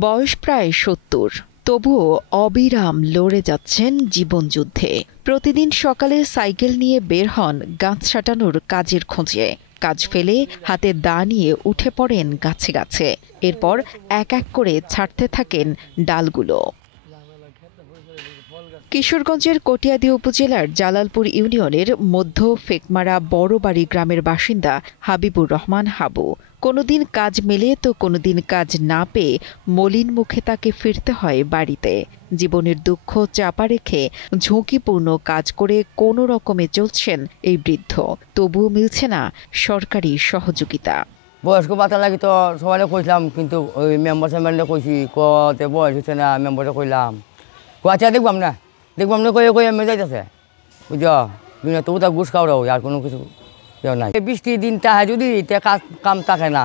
বয়স প্রায় ৭০, তবুও অবিরাম লড়ে যাচ্ছেন জীবনযুদ্ধে। প্রতিদিন সকালে সাইকেল নিয়ে বের হন গাছ ছাঁটানোর কাজের খোঁজে। কাজ ফেলে হাতে দা নিয়ে উঠে পড়েন গাছে গাছে। এরপর এক এক করে ছাড়তে থাকেন ডালগুলো। কিশোরগঞ্জের কটিয়াদী উপজেলার জালালপুর ইউনিয়নের মধ্য ফেকমারা বড়বাড়ি গ্রামের বাসিন্দা হাবিবুর রহমান হাবু। কোনোদিন কাজ মেলে তো কোনোদিন কাজ না পেয়ে মলিন মুখে তাকে ফিরতে হয় বাড়িতে। জীবনের দুঃখ চাপা রেখে ঝুঁকিপূর্ণ কাজ করে কোনো রকমে চলছেন এই বৃদ্ধ। তবুও মিলছে না সরকারি সহযোগিতা। বয়স্ক ভাতা লাগি তো সবাই কইলাম, কিন্তু ওই মেম্বার সাহেব কইছি কতে বয়স হচ্ছে না, মেম্বারে কইলাম আচ্ছা দেখবাম না কয়ে আমি যাইতেছে বুঝো দুনিয়া তবু তা ঘুষ খাওয়াও আর কোনো কিছু নাই। বৃষ্টির দিন তাহে যদি কাম থাকে না।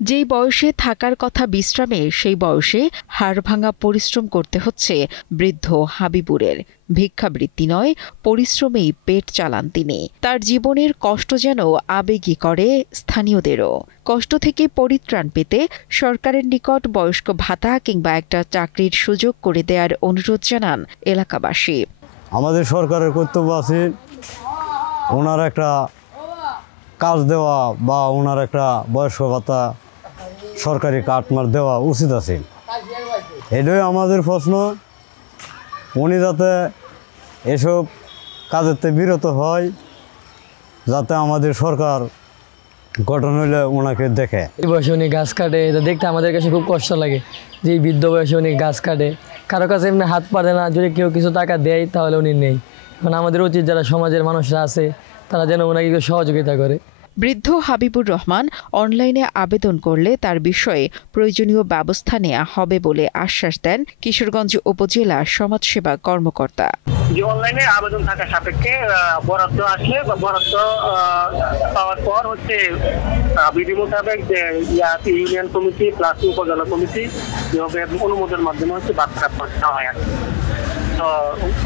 যেই বয়সে থাকার কথা বিশ্রামে, সেই বয়সে হাড়ভাঙা পরিশ্রম করতে হচ্ছে বৃদ্ধ হাবিবুরের। ভিক্ষাবৃত্তি নয়, পরিশ্রমেই পেট চালান তিনি। তার জীবনের কষ্ট যেন আবেগী করে স্থানীয়দেরও। কষ্ট থেকে পরিত্রাণ পেতে সরকারের নিকট বয়স্ক ভাতা কিংবা একটা চাকরির সুযোগ করে দেওয়ার অনুরোধ জানান এলাকাবাসী। আমাদের সরকারের কর্তব্য আছে ওনার একটা কাজ দেওয়া বা ওনার একটা বয়স্ক ভাতা সরকারি কাটমার দেওয়া উচিত আছে। এটাই আমাদের প্রশ্ন, উনি যাতে এসব কাজেতে বিরত হয়, যাতে আমাদের সরকার গঠন হইলে ওনাকে দেখে। এই বয়সে উনি গাছ কাটে, এটা দেখতে আমাদের কাছে খুব কষ্ট লাগে যে এই বৃদ্ধ বয়সে উনি গাছ কাটে। কারো কাছে এমনি হাত পারে না, যদি কেউ কিছু টাকা দেয় তাহলে উনি নেই। মানে আমাদের উচিত যারা সমাজের মানুষরা আছে তারা যেন ওনাকে সহযোগিতা করে। বৃদ্ধ হাবিবুর রহমান অনলাইনে আবেদন করলে তার বিষয়ে প্রয়োজনীয় ব্যবস্থা নেওয়া হবে বলে আশ্বাস দেন কিশোরগঞ্জ উপজেলা সমাজসেবা কর্মকর্তা। যে অনলাইনে আবেদন থাকা সাপেক্ষে বরাদ্দ আসলে বা বরাদ্দ পাওয়ার পর হচ্ছে বিধি মোতাবেক যে ইউনিয়ন কমিটি প্লাস উপজেলা কমিটি যেভাবে অনুমোদনের মাধ্যমে হচ্ছে বাচ্চা নেওয়া হয়। তো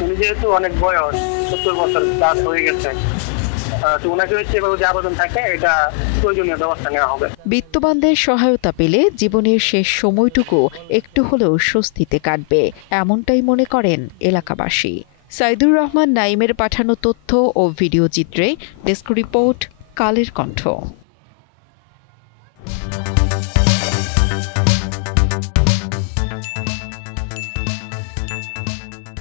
উনি যেহেতু অনেক বয়স ৭০ বছর প্লাস হয়ে গেছে, বিত্তবানদের সহায়তা পেলে জীবনের শেষ সময়টুকু একটু হলেও স্বস্তিতে কাটবে, এমনটাই মনে করেন এলাকাবাসী। সাইদুর রহমান নাইমের পাঠানো তথ্য ও ভিডিও চিত্রে ডেস্ক রিপোর্ট, কালের কণ্ঠ।